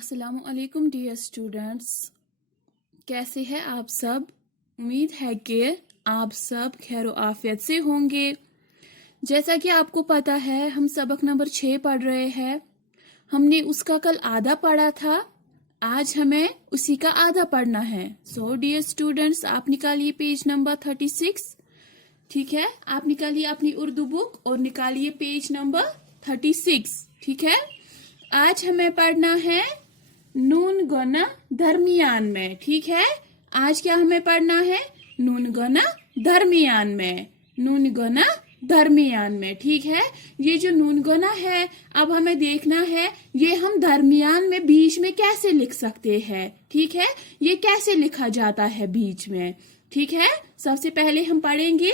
अस्सलामुअलैकुम dear students, कैसे हैं आप सब। उम्मीद है कि आप सब खैर आफियत से होंगे। जैसा कि आपको पता है हम सबक नंबर 6 पढ़ रहे हैं। हमने उसका कल आधा पढ़ा था, आज हमें उसी का आधा पढ़ना है। सो डियर स्टूडेंट्स, आप निकालिए पेज नंबर 36। ठीक है, आप निकालिए अपनी उर्दू बुक और निकालिए पेज नंबर 36। ठीक है, आज हमें पढ़ना है नून गोना दरमियान में। ठीक है, आज क्या हमें पढ़ना है? नून गोना दरमियान में, नून गोना दरमियान में। ठीक है, ये जो नून गोना है अब हमें देखना है ये हम दरमियान में बीच में कैसे लिख सकते हैं। ठीक है, ये कैसे लिखा जाता है बीच में। ठीक है, सबसे पहले हम पढ़ेंगे,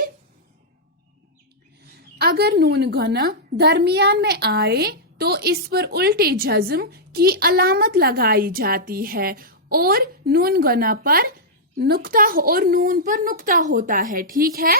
अगर नून गोना दरमियान में आए तो इस पर उल्टे जज्म की अलामत लगाई जाती है और नून गोना पर नुक्ता और नून पर नुक्ता होता है। ठीक है,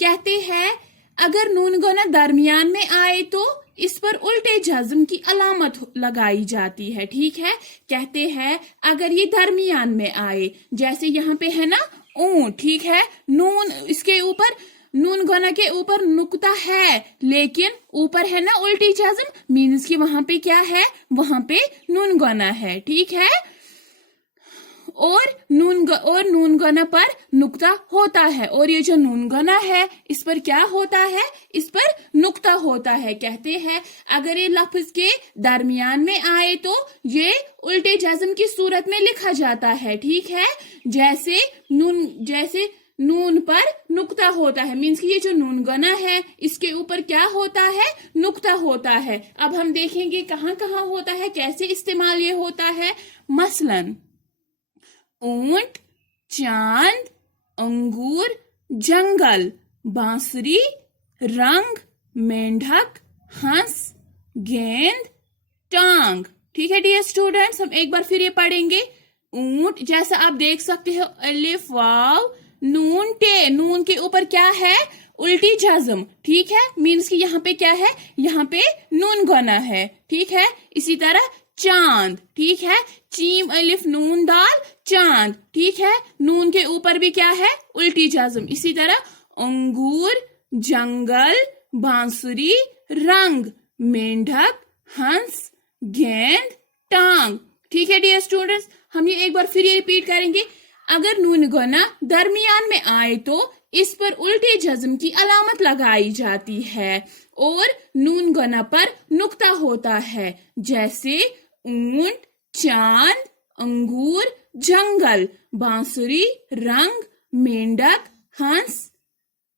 कहते हैं अगर नून गोना दरमियान में आए तो इस पर उल्टे जज्म की अलामत लगाई जाती है। ठीक है, कहते हैं अगर ये दरमियान में आए, जैसे यहाँ पे है ना ऊंट। ठीक है, नून इसके ऊपर नून गोना के ऊपर नुक्ता है लेकिन ऊपर है ना उल्टी जज्म, मीन्स कि वहां पे क्या है, वहां पे नून गोना है। ठीक है, और नून गोना पर नुक्ता होता है और ये जो नून गोना है इस पर क्या होता है, इस पर नुक्ता होता है। कहते हैं अगर ये लफ्ज के दरमियान में आए तो ये उल्टे जज्म की सूरत में लिखा जाता है। ठीक है, जैसे नून पर नुक्ता होता है, मीन्स कि ये जो नून गोना है इसके ऊपर क्या होता है, नुक्ता होता है। अब हम देखेंगे कहाँ कहाँ होता है, कैसे इस्तेमाल ये होता है। मसलन ऊंट, चांद, अंगूर, जंगल, बांसुरी, रंग, मेंढक, हंस, गेंद, टांग। ठीक है डियर स्टूडेंट्स, हम एक बार फिर ये पढ़ेंगे। ऊंट, जैसा आप देख सकते हो अलिफ वाव नून टे, नून के ऊपर क्या है, उल्टी जज्म। ठीक है, मीन्स कि यहाँ पे क्या है, यहाँ पे नून गोना है। ठीक है, इसी तरह चांद। ठीक है, चीम अलिफ नून दाल चांद। ठीक है, नून के ऊपर भी क्या है, उल्टी जज्म। इसी तरह अंगूर, जंगल, बांसुरी, रंग, मेंढक, हंस, गेंद, टांग। ठीक है डियर स्टूडेंट्स, हम ये एक बार फिर ये रिपीट करेंगे। अगर नून गोना दरमियान में आए तो इस पर उल्टे जज्म की अलामत लगाई जाती है और नून गोना पर नुक्ता होता है, जैसे ऊंट, चांद, अंगूर, जंगल, बांसुरी, रंग, मेंढक, हंस,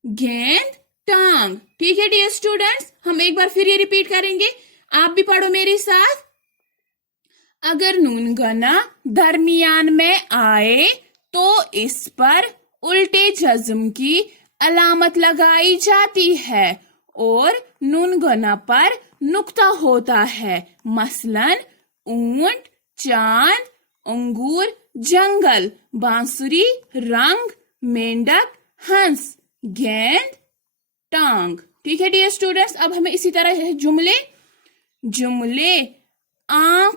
गेंद, टांग। ठीक है डियर स्टूडेंट्स, हम एक बार फिर ये रिपीट करेंगे, आप भी पढ़ो मेरे साथ। अगर नून गोना दरमियान में आए तो इस पर उल्टे जज्म की अलामत लगाई जाती है और नून गोना पर नुक्ता होता है। मसलन ऊंट, चांद, अंगूर, जंगल, बांसुरी, रंग, मेंढक, हंस, गेंद, टांग। ठीक है डियर स्टूडेंट्स, अब हमें इसी तरह है जुमले आँख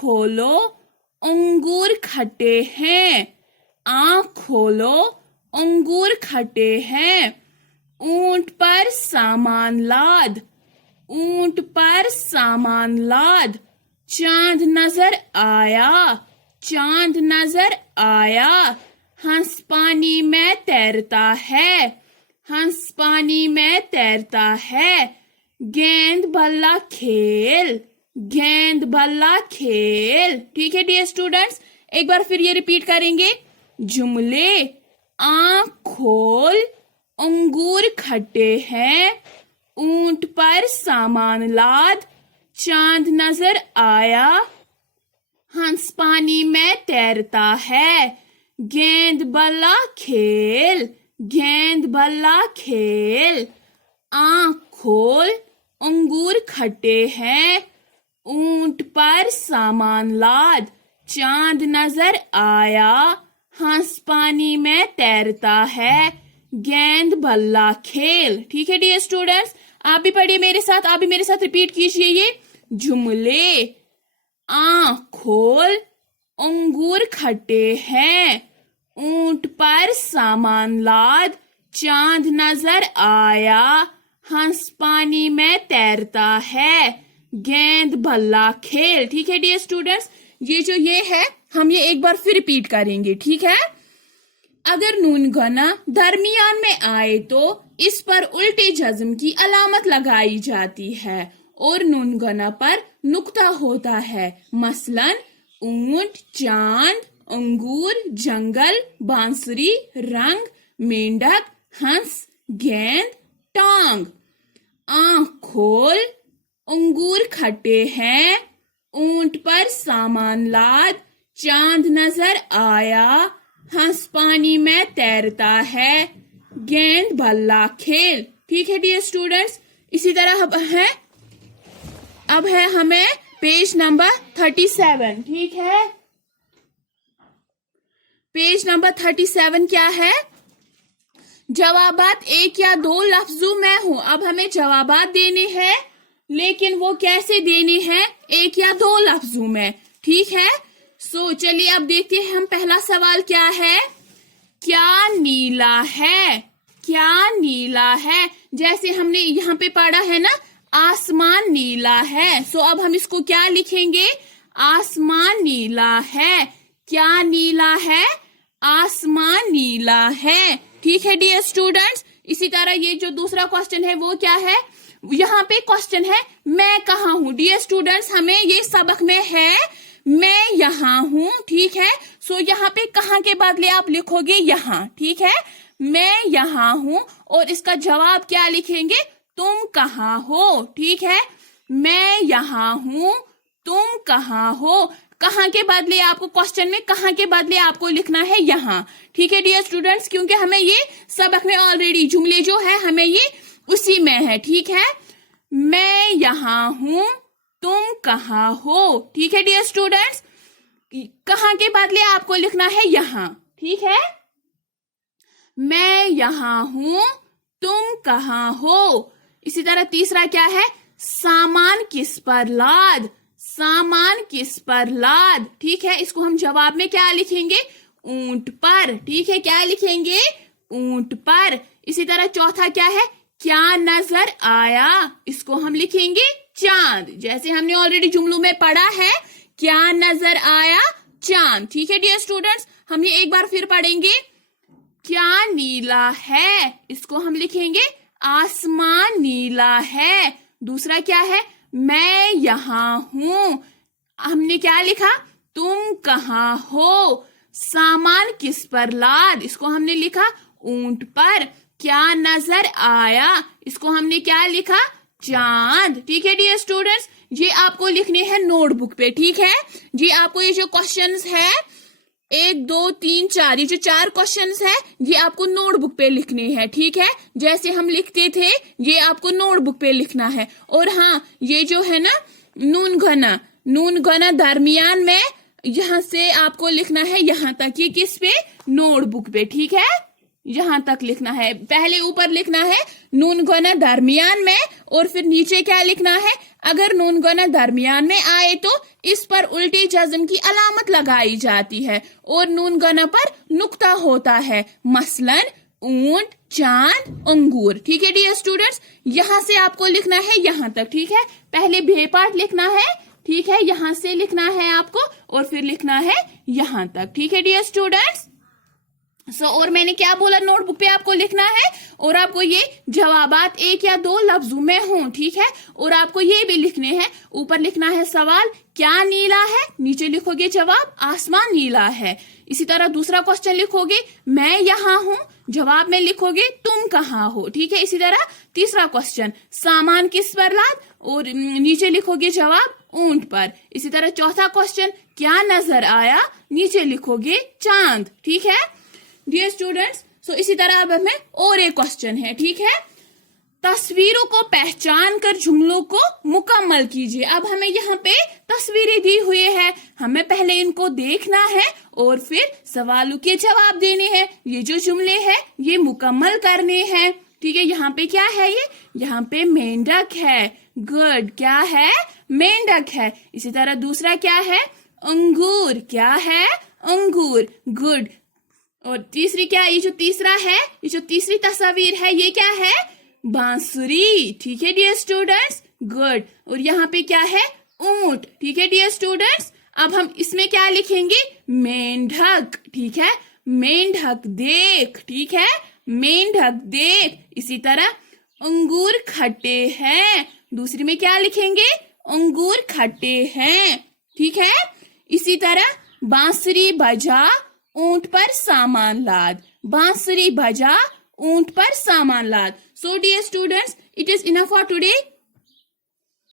खोलो अंगूर खट्टे हैं, आँख खोलो अंगूर खट्टे हैं। ऊंट पर सामान लाद, ऊंट पर सामान लाद। चांद नजर आया, चांद नजर आया। हंस पानी में तैरता है, हंस पानी में तैरता है। गेंद बल्ला खेल, गेंद बल्ला खेल। ठीक है डियर स्टूडेंट्स, एक बार फिर ये रिपीट करेंगे। जुमले आँख खोल अंगूर खट्टे हैं, ऊंट पर सामान लाद। चांद नजर आया, हंस पानी में तैरता है। गेंद बल्ला खेल, गेंद बल्ला खेल। आँख खोल अंगूर खट्टे हैं, ऊंट पर सामान लाद। चांद नजर आया, हंस पानी में तैरता है। गेंद बल्ला खेल। ठीक है डियर स्टूडेंट्स, आप भी पढ़िए मेरे साथ, आप भी मेरे साथ रिपीट कीजिए ये जुमले। आँख खोल, अंगूर खट्टे हैं, ऊंट पर सामान लाद, चांद नजर आया, हंस पानी में तैरता है, गेंद बल्ला खेल। ठीक है डियर स्टूडेंट्स, ये है, हम ये एक बार फिर रिपीट करेंगे। ठीक है, अगर नून गना दरमियान में आए तो इस पर उल्टे जज्म की अलामत लगाई जाती है और नून गना पर नुक्ता होता है। मसलन ऊंट, चांद, अंगूर, जंगल, बांसुरी, रंग, मेंढक, हंस, गेंद, टांग। आँख खोल, अंगूर खट्टे हैं, ऊंट पर सामान लाद, चांद नजर आया, हंस पानी में तैरता है, गेंद बल्ला खेल। ठीक है डियर स्टूडेंट्स, इसी तरह अब है हमें पेज नंबर 37। ठीक है, पेज नंबर 37 क्या है? जवाबात एक या दो लफ्जों में हो। अब हमें जवाबात देने हैं, लेकिन वो कैसे देने हैं? एक या दो लफ्जों में। ठीक है, चलिए अब देखते हैं हम पहला सवाल क्या है। क्या नीला है? क्या नीला है? जैसे हमने यहाँ पे पढ़ा है ना, आसमान नीला है। अब हम इसको क्या लिखेंगे? आसमान नीला है। क्या नीला है? आसमान नीला है। ठीक है डियर स्टूडेंट्स, इसी तरह ये जो दूसरा क्वेश्चन है वो क्या है? यहाँ पे क्वेश्चन है मैं कहाँ हूँ। डियर स्टूडेंट्स, हमें ये सबक में है मैं यहाँ हूँ। ठीक है, यहाँ पे कहाँ के बदले आप लिखोगे यहाँ। ठीक है, मैं यहाँ हूँ और इसका जवाब क्या लिखेंगे? तुम कहाँ हो। ठीक है, मैं यहाँ हूँ, तुम कहाँ हो। कहाँ के बदले आपको क्वेश्चन में कहाँ के बदले आपको लिखना है यहाँ। ठीक है डियर स्टूडेंट्स, क्योंकि हमें ये सबक में ऑलरेडी जुमले जो है हमें ये उसी में है। ठीक है, मैं यहाँ हूँ, तुम कहाँ हो। ठीक है डियर स्टूडेंट्स, कहाँ के बदले आपको लिखना है यहाँ। ठीक है, मैं यहाँ हूँ, तुम कहाँ हो। इसी तरह तीसरा क्या है? सामान किस पर लाद। सामान किस पर लाद। ठीक है, इसको हम जवाब में क्या लिखेंगे? ऊंट पर। ठीक है, क्या लिखेंगे? ऊंट पर। इसी तरह चौथा क्या है? क्या नजर आया, इसको हम लिखेंगे चांद। जैसे हमने ऑलरेडी जुमलों में पढ़ा है, क्या नजर आया? चांद। ठीक है डियर स्टूडेंट्स, हम ये एक बार फिर पढ़ेंगे। क्या नीला है, इसको हम लिखेंगे आसमान नीला है। दूसरा क्या है? मैं यहाँ हूँ, हमने क्या लिखा? तुम कहाँ हो। सामान किस पर लाद, इसको हमने लिखा ऊंट पर। क्या नजर आया, इसको हमने क्या लिखा? चांद। ठीक है डियर स्टूडेंट्स, ये आपको लिखने हैं नोटबुक पे। ठीक है जी, आपको ये जो क्वेश्चंस है 1 2 3 4, ये जो 4 क्वेश्चंस है ये आपको नोटबुक पे लिखने हैं। ठीक है, जैसे हम लिखते थे ये आपको नोटबुक पे लिखना है। और हाँ, ये जो है ना नून घना दरमियान में, यहाँ से आपको लिखना है यहाँ तक। ये किस पे? नोटबुक पे। ठीक है, यहाँ तक लिखना है। पहले ऊपर लिखना है नून घना दरमियान में, और फिर नीचे क्या लिखना है? अगर नून घना दरमियान में आए तो इस पर उल्टे जज्म की अलामत लगाई जाती है और नून घना पर नुक्ता होता है। मसलन ऊंट, चांद, अंगूर। ठीक है डियर स्टूडेंट्स, यहाँ से आपको लिखना है यहाँ तक। ठीक है, पहले बे पार्ट लिखना है। ठीक है, यहाँ से लिखना है आपको और फिर लिखना है यहाँ तक। ठीक है डियर स्टूडेंट्स, और मैंने क्या बोला? नोटबुक पे आपको लिखना है और आपको ये जवाबात 1 या 2 लफ्जों में हों। ठीक है, और आपको ये भी लिखने हैं। ऊपर लिखना है सवाल क्या नीला है, नीचे लिखोगे जवाब आसमान नीला है। इसी तरह दूसरा क्वेश्चन लिखोगे मैं यहाँ हूँ, जवाब में लिखोगे तुम कहाँ हो। ठीक है, इसी तरह तीसरा क्वेश्चन सामान किस पर लाद, और नीचे लिखोगे जवाब ऊंट पर। इसी तरह चौथा क्वेश्चन क्या नजर आया, नीचे लिखोगे चांद। ठीक है डियर स्टूडेंट्स, इसी तरह अब हमें और एक क्वेश्चन है। ठीक है, तस्वीरों को पहचान कर जुमलों को मुकम्मल कीजिए। अब हमें यहाँ पे तस्वीरें दी हुई है, हमें पहले इनको देखना है और फिर सवालों के जवाब देने हैं। ये जो जुमले हैं ये मुकम्मल करने हैं। ठीक है, यहाँ पे क्या है, ये यहाँ पे मेंढक है। गुड, क्या है, मेंढक है। इसी तरह दूसरा क्या है, अंगूर। क्या है, अंगूर। गुड। और तीसरी क्या, ये जो तीसरा है, ये जो तीसरी तस्वीर है, ये क्या है, बांसुरी। ठीक है डियर स्टूडेंट्स, गुड। और यहाँ पे क्या है, ऊंट। ठीक है डियर स्टूडेंट्स, अब हम इसमें क्या लिखेंगे, मेंढक। ठीक है, मेंढक देख। ठीक है, मेंढक देख। इसी तरह अंगूर खट्टे हैं। दूसरी में क्या लिखेंगे, अंगूर खट्टे हैं। ठीक है, इसी तरह बांसुरी बजा, ऊंट पर सामान लाद। बांसुरी बजा, ऊंट पर सामान लाद। So dear students, it is enough for today.